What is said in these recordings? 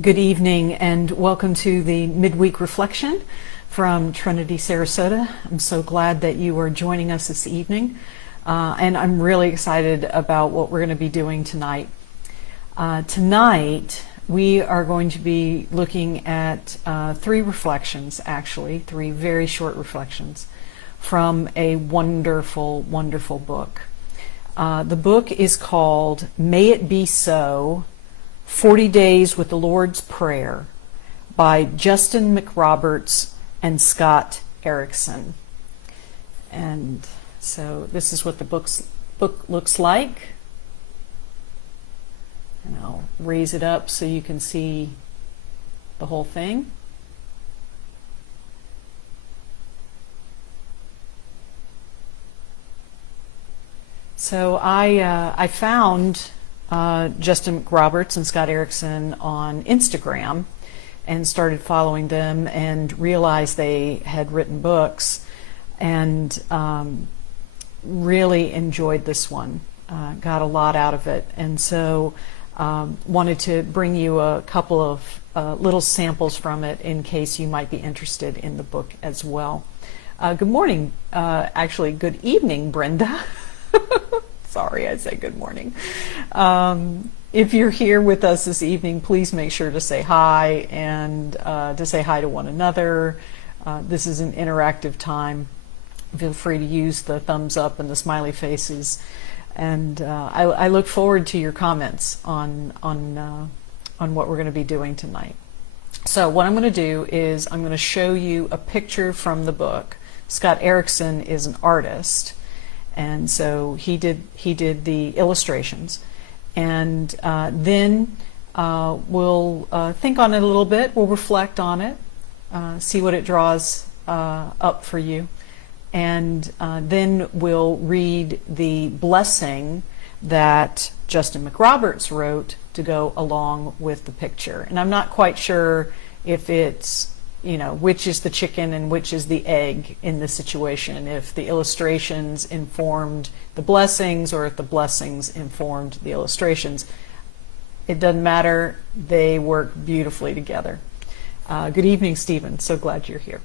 Good evening and welcome to the Midweek Reflection from Trinity Sarasota. I'm so glad that you are joining us this evening, and I'm really excited about what we're going to be doing tonight. Tonight we are going to be looking at three reflections, actually, three very short reflections from a wonderful, wonderful book. The book is called May It Be So, 40 Days with the Lord's Prayer by Justin McRoberts and Scott Erickson. And so this is what the book looks like. And I'll raise it up so you can see the whole thing. So I found Justin McRoberts and Scott Erickson on Instagram and started following them and realized they had written books and really enjoyed this one, got a lot out of it, and so wanted to bring you a couple of little samples from it in case you might be interested in the book as well. Good morning, actually good evening, Brenda. Sorry, I said good morning. If you're here with us this evening, please make sure to say hi and to say hi to one another. This is an interactive time. Feel free to use the thumbs up and the smiley faces. And I look forward to your comments on what we're going to be doing tonight. So what I'm going to do is I'm going to show you a picture from the book. Scott Erickson is an artist, and so he did the illustrations, and then we'll think on it a little bit. We'll reflect on it, see what it draws up for you, and then we'll read the blessing that Justin McRoberts wrote to go along with the picture. And I'm not quite sure if it's, which is the chicken and which is the egg in this situation, if the illustrations informed the blessings or if the blessings informed the illustrations. It doesn't matter, they work beautifully together. Good evening, Stephen, so glad you're here.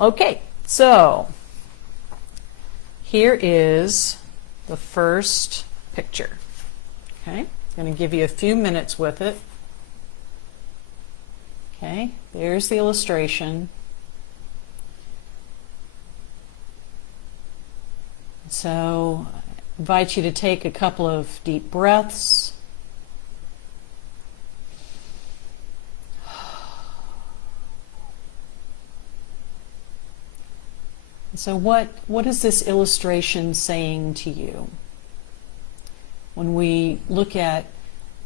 Okay, so here is the first picture. Okay, I'm going to give you a few minutes with it. Okay, there's the illustration. So I invite you to take a couple of deep breaths. So what is this illustration saying to you? When we look at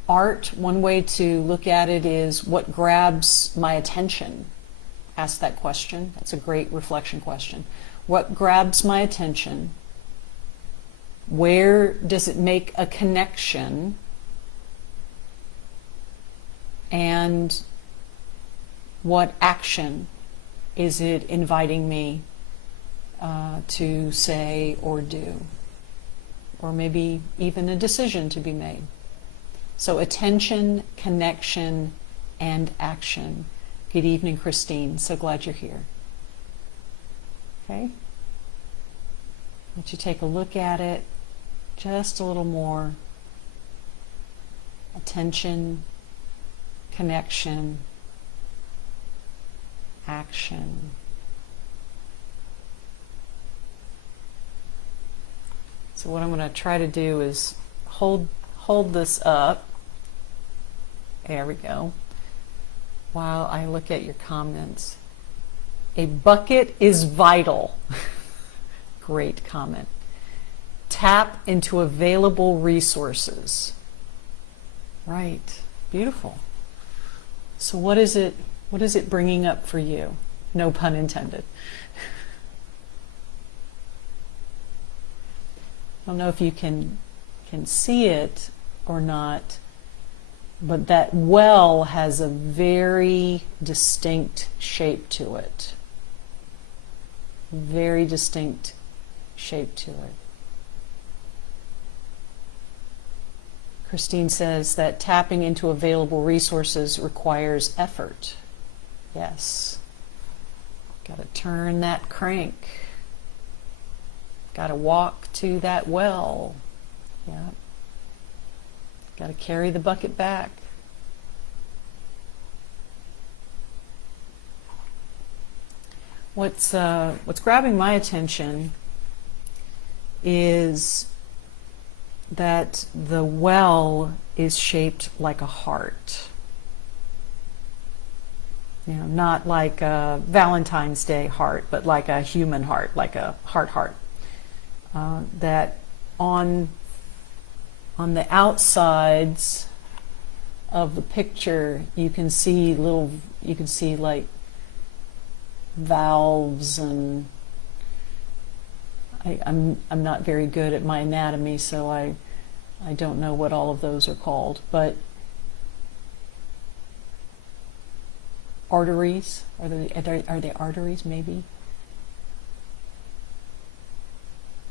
art, one way to look at it is what grabs my attention. Ask that question. That's a great reflection question. What grabs my attention? Where does it make a connection? And what action is it inviting me to say or do? Or maybe even a decision to be made. So attention, connection, and action. Good evening, Christine. So glad you're here. Okay? Let you take a look at it just a little more. Attention, connection, action. So what I'm going to try to do is hold this up. There we go. While I look at your comments. A bucket is vital. Great comment. Tap into available resources. Right. Beautiful. So what is it bringing up for you? No pun intended. I don't know if you can see it or not, but that well has a very distinct shape to it. Very distinct shape to it. Christine says that tapping into available resources requires effort. Yes. Got to turn that crank. Got to walk to that well. Yeah. Got to carry the bucket back. What's grabbing my attention is that the well is shaped like a heart. You know, not like a Valentine's Day heart, but like a human heart, like a heart. That on the outsides of the picture, you can see like valves, and I'm not very good at my anatomy, so I don't know what all of those are called, but arteries, are they arteries maybe?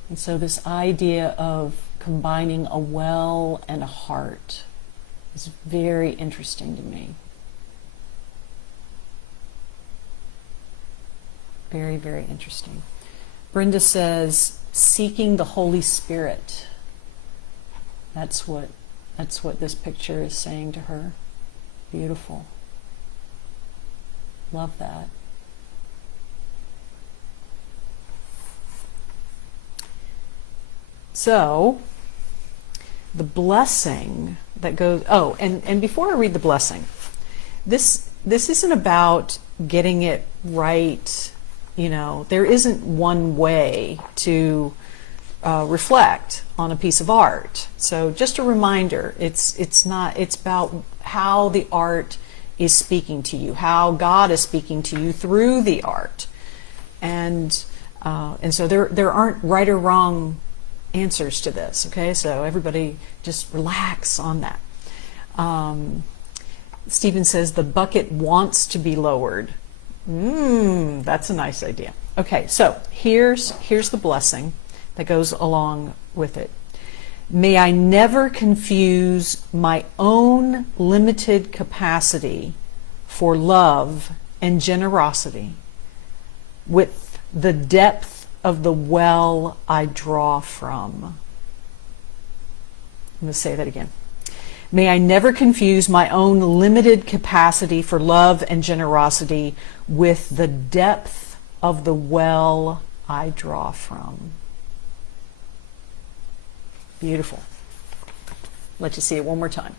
And so this idea of combining a well and a heart is very interesting to me. Very, very interesting. Brenda says, seeking the Holy Spirit. That's what this picture is saying to her. Beautiful. Love that. So, the blessing that goes, and before I read the blessing, this isn't about getting it right. You know, there isn't one way to reflect on a piece of art. So just a reminder, it's about how the art is speaking to you, how God is speaking to you through the art. And so there aren't right or wrong answers to this, okay? So everybody just relax on that. Stephen says the bucket wants to be lowered. That's a nice idea. Okay, so here's the blessing that goes along with it. May I never confuse my own limited capacity for love and generosity with the depth of the well I draw from. I'm going to say that again. May I never confuse my own limited capacity for love and generosity with the depth of the well I draw from. Beautiful. Let you see it one more time.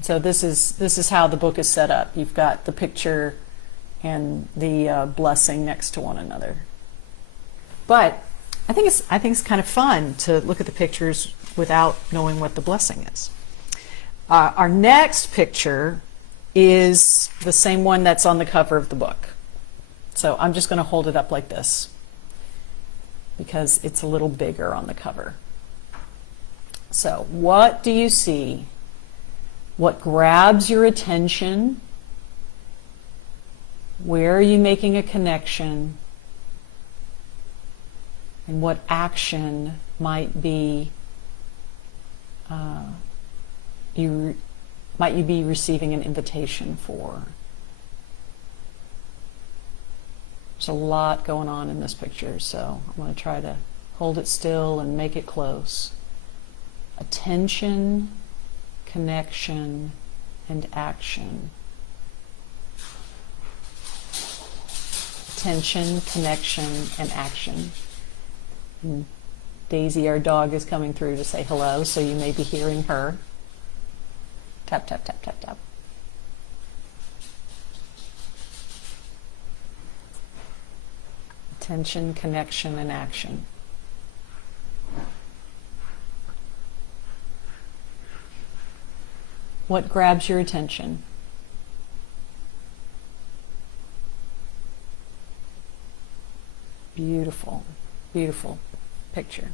So this is how the book is set up. You've got the picture and the blessing next to one another. But I think it's kind of fun to look at the pictures without knowing what the blessing is. Our next picture is the same one that's on the cover of the book. So I'm just going to hold it up like this because it's a little bigger on the cover. So what do you see? What grabs your attention? Where are you making a connection? And what action might you be receiving an invitation for? There's a lot going on in this picture, so I'm going to try to hold it still and make it close. Attention, connection, and action. Attention, connection, and action. And Daisy, our dog, is coming through to say hello, so you may be hearing her. Tap, tap, tap, tap, tap. Attention, connection, and action. What grabs your attention? Beautiful, beautiful picture.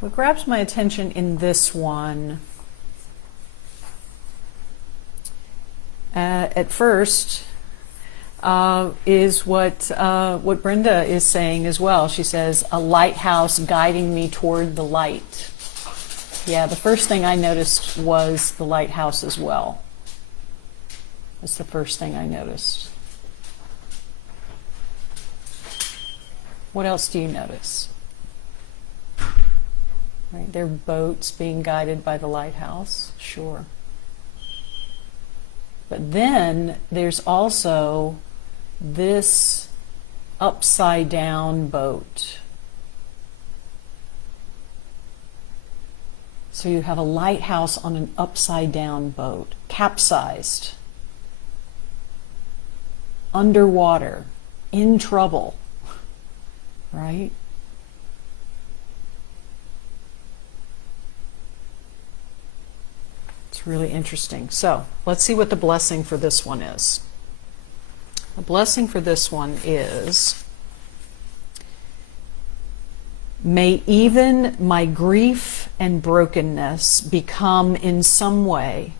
What grabs my attention in this one, at first, is what Brenda is saying as well. She says, a lighthouse guiding me toward the light. Yeah, the first thing I noticed was the lighthouse as well. That's the first thing I noticed. What else do you notice? Right, there are boats being guided by the lighthouse, sure. But then there's also this upside down boat. So you have a lighthouse on an upside down boat, capsized, underwater, in trouble, right? It's really interesting. So let's see what the blessing for this one is. The blessing for this one is, may even my grief and brokenness become in some way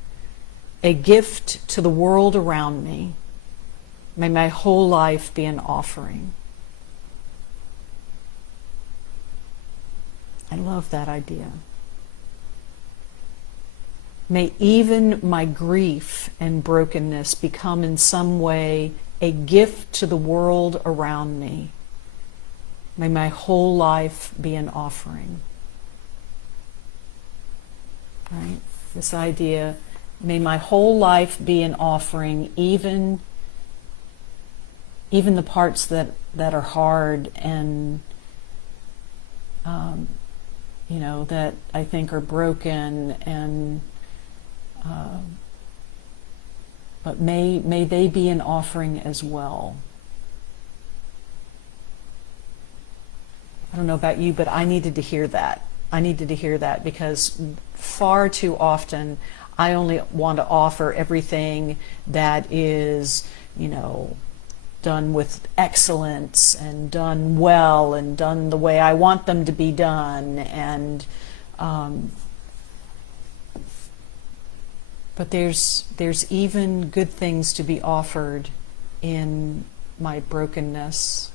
a gift to the world around me. May my whole life be an offering. I love that idea. May even my grief and brokenness become in some way a gift to the world around me. May my whole life be an offering. Right? This idea, may my whole life be an offering, even the parts that are hard and that I think are broken, and but may they be an offering as well. I don't know about you, but I needed to hear that. I needed to hear that, because far too often I only want to offer everything that is, done with excellence and done well and done the way I want them to be done. And but there's even good things to be offered in my brokenness,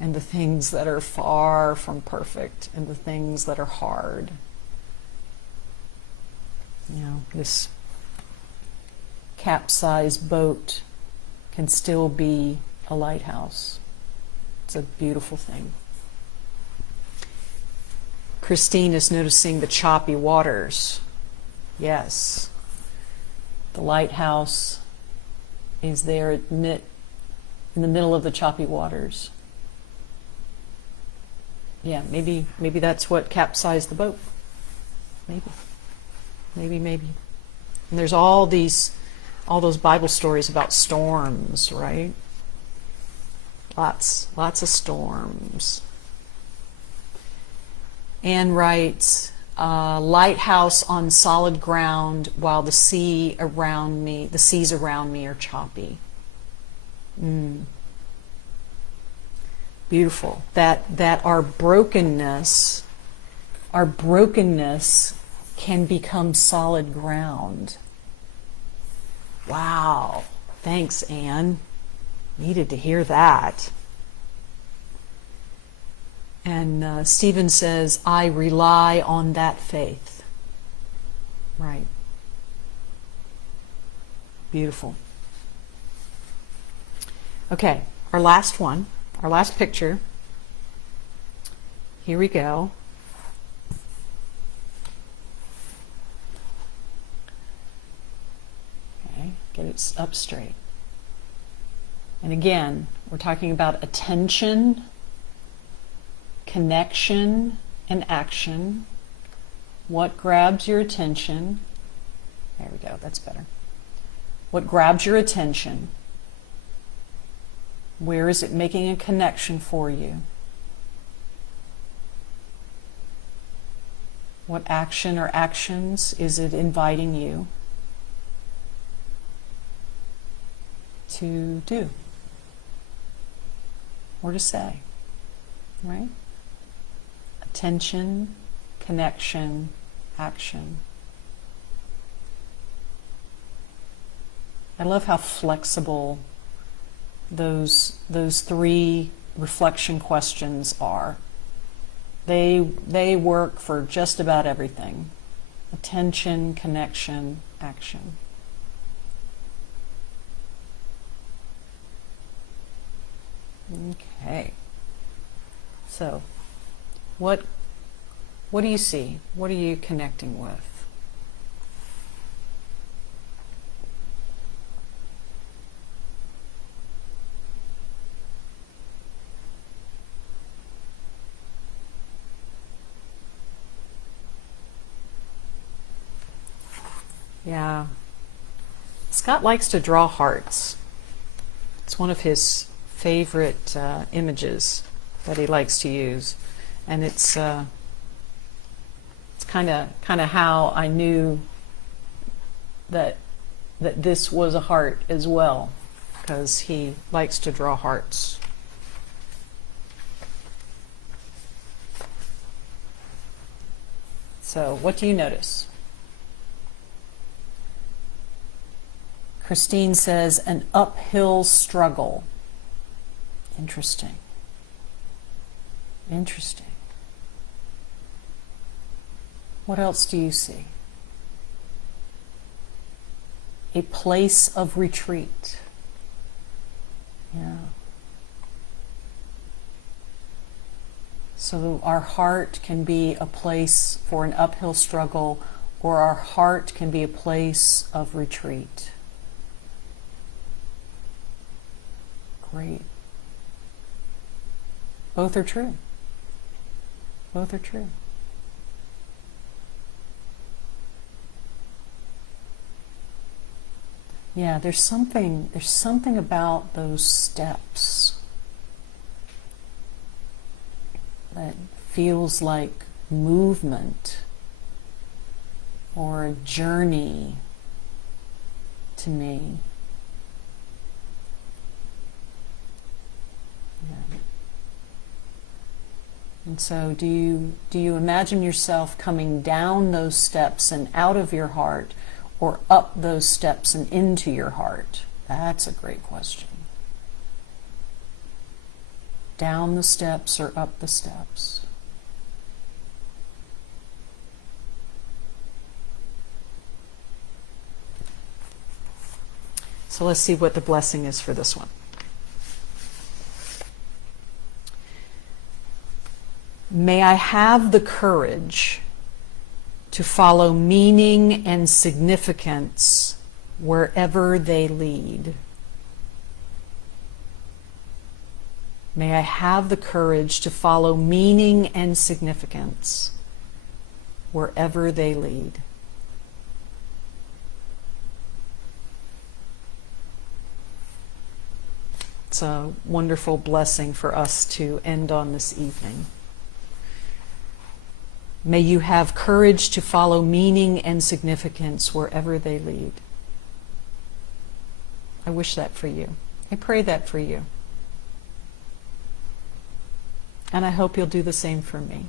and the things that are far from perfect, and the things that are hard. This capsized boat can still be a lighthouse. It's a beautiful thing. Christine is noticing the choppy waters. Yes. The lighthouse is there in the middle of the choppy waters. Yeah, maybe that's what capsized the boat. Maybe. And there's all those Bible stories about storms, right? Lots of storms. Anne writes, lighthouse on solid ground while the seas around me are choppy. Beautiful. That our brokenness can become solid ground. Wow. Thanks, Anne. Needed to hear that. And Stephen says, I rely on that faith. Right. Beautiful. Okay, our last one, our last picture. Here we go. Okay, get it up straight. And again, we're talking about attention, connection, and action. What grabs your attention? There we go, that's better. What grabs your attention? Where is it making a connection for you? What action or actions is it inviting you to do or to say? Right? Attention, connection, action. I love how flexible those three reflection questions are. They work for just about everything. Attention, connection, action. Okay. So, what do you see? What are you connecting with? Yeah. Scott likes to draw hearts. It's one of his favorite images that he likes to use, and it's kind of how I knew that this was a heart as well, because he likes to draw hearts. So, what do you notice? Christine says, an uphill struggle. Interesting. Interesting. What else do you see? A place of retreat. Yeah. So our heart can be a place for an uphill struggle, or our heart can be a place of retreat. Great. Both are true. Both are true. Yeah, there's something about those steps that feels like movement or a journey to me. Yeah. And so do you imagine yourself coming down those steps and out of your heart, or up those steps and into your heart? That's a great question. Down the steps or up the steps? So let's see what the blessing is for this one. May I have the courage to follow meaning and significance wherever they lead. May I have the courage to follow meaning and significance wherever they lead. It's a wonderful blessing for us to end on this evening. May you have courage to follow meaning and significance wherever they lead. I wish that for you. I pray that for you. And I hope you'll do the same for me.